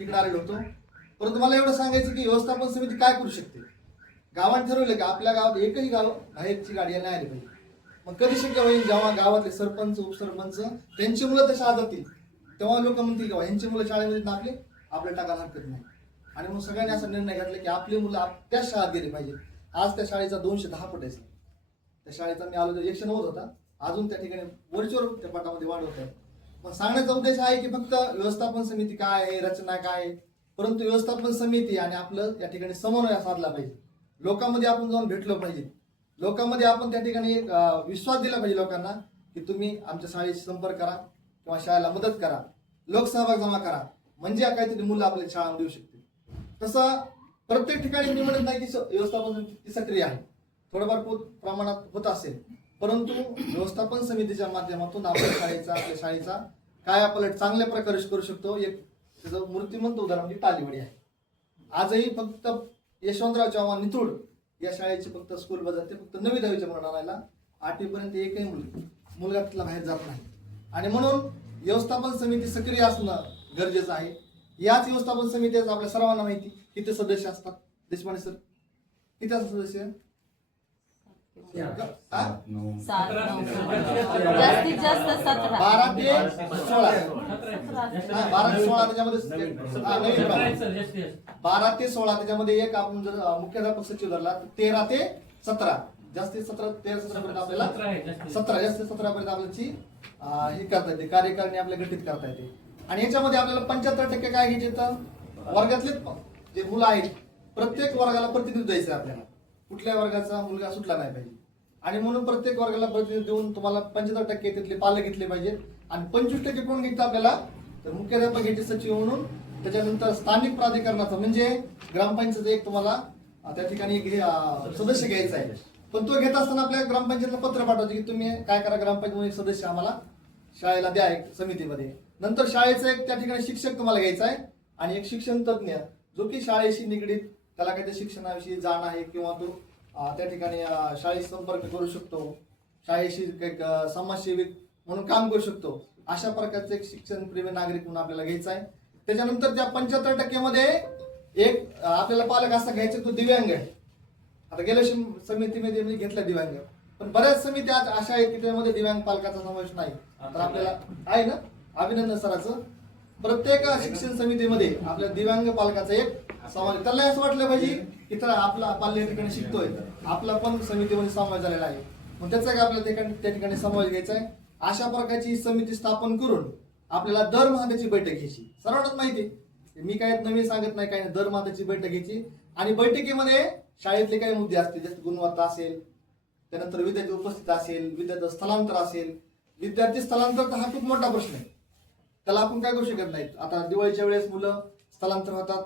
इकडे आलेलो होतो. परंतु मला एवढं सांगायचं की व्यवस्थापन समिती काय करू शकते? गावात ठरवलं की आपल्या गावात एकही गाव बाहेरची गाडी नाही आली पाहिजे. मग कधी शक्य होईल जेव्हा गावातले सरपंच उपसरपंच त्यांची मुलं तशा शाळा जातील तेव्हा लोक म्हणतील की बा, यांची मुलं शाळेमध्ये टाकले आपल्या टाकायला हरकत नाही आणि मग सगळ्यांनी असा निर्णय घेतला की आपली मुलं त्याच शाळेत गेली पाहिजे. आज त्या शाळेचा दोनशे दहा पट आहे. त्या शाळेचा मी आलो तर एकशे नव्वद होता. अजून त्या ठिकाणी वरचोर त्या पटामध्ये वाढ होत आहे. सांगण्याचा उद्देश आहे की फक्त व्यवस्थापन समिती काय आहे रचना काय आहे? परंतु व्यवस्थापन समिती आणि आपलं या ठिकाणी समन्वय साधला पाहिजे. लोकांमध्ये आपण जाऊन भेटलो पाहिजे. लोकांमध्ये आपण त्या ठिकाणी विश्वास दिला पाहिजे लोकांना की तुम्ही आमच्या शाळेशी संपर्क करा किंवा शाळेला मदत करा लोकसहभाग जमा करा. म्हणजे काहीतरी मुलं आपल्या शाळा देऊ शकतील. तसं प्रत्येक ठिकाणी मी म्हणत नाही की व्यवस्थापन समिती सक्रिय आहे. थोडंफार प्रमाणात होत असेल. परंतु व्यवस्थापन समितीच्या माध्यमातून आपल्या शाळेचा आपल्या शाळेचा काय आपण चांगल्या प्रकारे करू शकतो? एक त्याचं मूर्तिमंत उदाहरण म्हणजे टालीवडी आहे. आजही फक्त यशवंतराव चव्हाण निथुड या शाळेची फक्त स्कूल बस फक्त नवी दहावीच्या मुलांना राहिला आठवीपर्यंत एकही मुलगी मुलगा तिथला बाहेर जात नाही. आणि म्हणून व्यवस्थापन समिती सक्रिय असणं गरजेचं आहे. याच व्यवस्थापन समितीचं आपल्या सर्वांना माहिती किती सदस्य असतात. देशपांडे सर किती सदस्य. सात नऊ जास्तीत जास्त सतरा बारा ते सोळा हा, बारा ते सोळा त्याच्यामध्ये हा, नवीन बारा ते सोळा त्याच्यामध्ये एक आपण जर अं, मुख्याध्यापक सचिव धरला तर तेरा ते सतरा जास्तीत सतरा तेरा सतरा पर्यंत आपल्याला सतरा जास्तीत सतरा पर्यंत आपल्याची अं, हे करता येते कार्यकारिणी आपल्या गठीत करता येते आणि याच्यामध्ये आपल्याला पंच्याहत्तर टक्के काय घ्यायचे तर वर्गातले जे मुलं आहेत प्रत्येक वर्गाला प्रतिनिधी द्यायचं आहे आपल्याला. कुठल्या वर्गाचा मुलगा सुटला नाही पाहिजे. आणि म्हणून प्रत्येक वर्गाला प्रतिनिधी देऊन तुम्हाला पंच्याहत्तर टक्के तिथले पालक घेतले पाहिजेत आणि पंचवीस टक्के कोण घेतात आपल्याला? तर मुख्याध्यापक सचिव म्हणून त्याच्यानंतर स्थानिक प्राधिकरणाचं म्हणजे ग्रामपंचायत एक तुम्हाला त्या ठिकाणी एक सदस्य घ्यायचा आहे. पण तो घेत असताना आपल्या ग्रामपंचायतला पत्र पाठवतो की तुम्ही काय करा ग्रामपंचायत एक सदस्य आम्हाला शाळेला द्या एक समितीमध्ये. नंतर शाळेचा एक त्या ठिकाणी शिक्षक तुम्हाला घ्यायचा आहे. आणि एक शिक्षण तज्ज्ञ जो की शाळेशी निगडीत त्याला काही शिक्षणाविषयी जाण आहे किंवा तो त्या ठिकाणी शाळेशी संपर्क करू शकतो. शाळेशी समाजसेविक म्हणून काम करू शकतो. अशा प्रकारचं एक शिक्षण प्रेमी नागरिक म्हणून आपल्याला घ्यायचा आहे. त्याच्यानंतर त्या पंच्याहत्तर टक्क्यामध्ये एक आपल्याला पालक असा घ्यायचा तो दिव्यांग आहे. आता गेल्या समितीमध्ये मी घेतला दिव्यांग. पण बऱ्याच समित्या आज अशा आहेत की त्यामध्ये दिव्यांग पालकाचा समावेश नाही. तर आपल्याला आहे ना? अभिनंदन सराचं. प्रत्येक शिक्षण समितीमध्ये आपल्या दिव्यांग पालकाचा एक समावेश त्याला असं वाटलं पाहिजे की तर आपला पाल्य ठिकाणी शिकतोय. आपला पण समितीमध्ये म्हणजे समावेश झालेला आहे. मग त्याचा काय आपल्याला ठिकाणी त्या ठिकाणी समावेश घ्यायचा आहे. अशा प्रकारची समिती स्थापन करून आपल्याला दर महागाची बैठक घ्यायची. सर्वांनाच माहिती आहे. मी काय नवीन सांगत नाही काय नाही. महागाची बैठक घ्यायची. आणि बैठकीमध्ये शाळेतले काही मुद्दे असतील जसे गुणवत्ता असेल त्यानंतर विद्यार्थी उपस्थित असेल विद्यार्थी स्थलांतर असेल. विद्यार्थी स्थलांतर तर हा खूप मोठा प्रश्न आहे. त्याला आपण काय करू शकत नाही आता दिवाळीच्या वेळेस मुलं स्थलांतर होतात.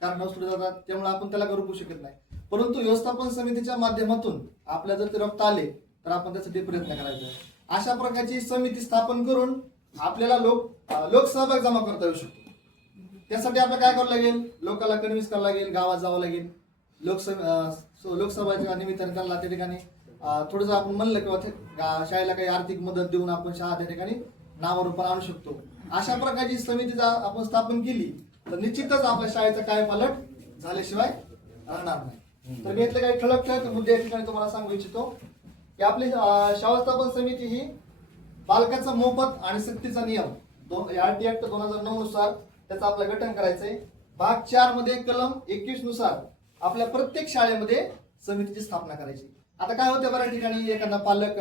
कारण सुरू जातात त्यामुळे आपण त्याला करू शकत नाही. परंतु व्यवस्थापन समितीच्या माध्यमातून आपल्या जर ते रक्त आले तर आपण त्यासाठी प्रयत्न करायचा अशा प्रकारची समिती स्थापन करून आपल्याला लोक लोकसहभाग जमा करता येऊ शकतो. त्यासाठी आपल्याला काय करावं लागेल? लोकांना कन्व्हिन्स करावं लागेल गावात जावं लागेल. लोकसभा लोकसभाच्या निमित्ताने त्यांना त्या ठिकाणी थोडंसं आपण म्हणलं किंवा ते शाळेला काही आर्थिक मदत देऊन आपण शाळा त्या ठिकाणी नावारूपण आणू शकतो. अशा प्रकारची समिती जर आपण स्थापन केली तर निश्चितच आपल्या शाळेचा काय पालट झाल्याशिवाय राहणार नाही. तर मी इथले काही ठळक ठळक मुद्दे या ठिकाणी तुम्हाला सांगू इच्छितो. की आपली शावस्थापन समिती ही पालकाचा मोफत आणि सक्तीचा नियम दोन आरटी ऍक्ट दोन हजार नऊ नुसार त्याचं आपलं गठन करायचंय. भाग चारमध्ये कलम एकवीसनुसार आपल्या प्रत्येक शाळेमध्ये समितीची स्थापना करायची. आता काय होतं बऱ्याच ठिकाणी एखादा पालक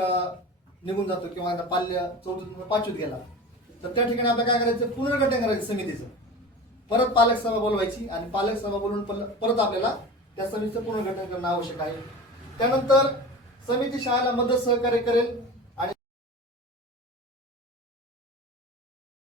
निघून जातो किंवा एखादा पाल्य चौथीत पाचवीत गेला. तर त्या ठिकाणी आपल्याला काय करायचं? पुनर्गठन करायचं समितीचं. परत पालक सभा बोलवायची आणि पालक सभा बोलून परत आपल्याला त्या समितीचं पुनर्गठन करणं आवश्यक आहे. त्यानंतर समिती शाळेला मदत सहकार्य करेल.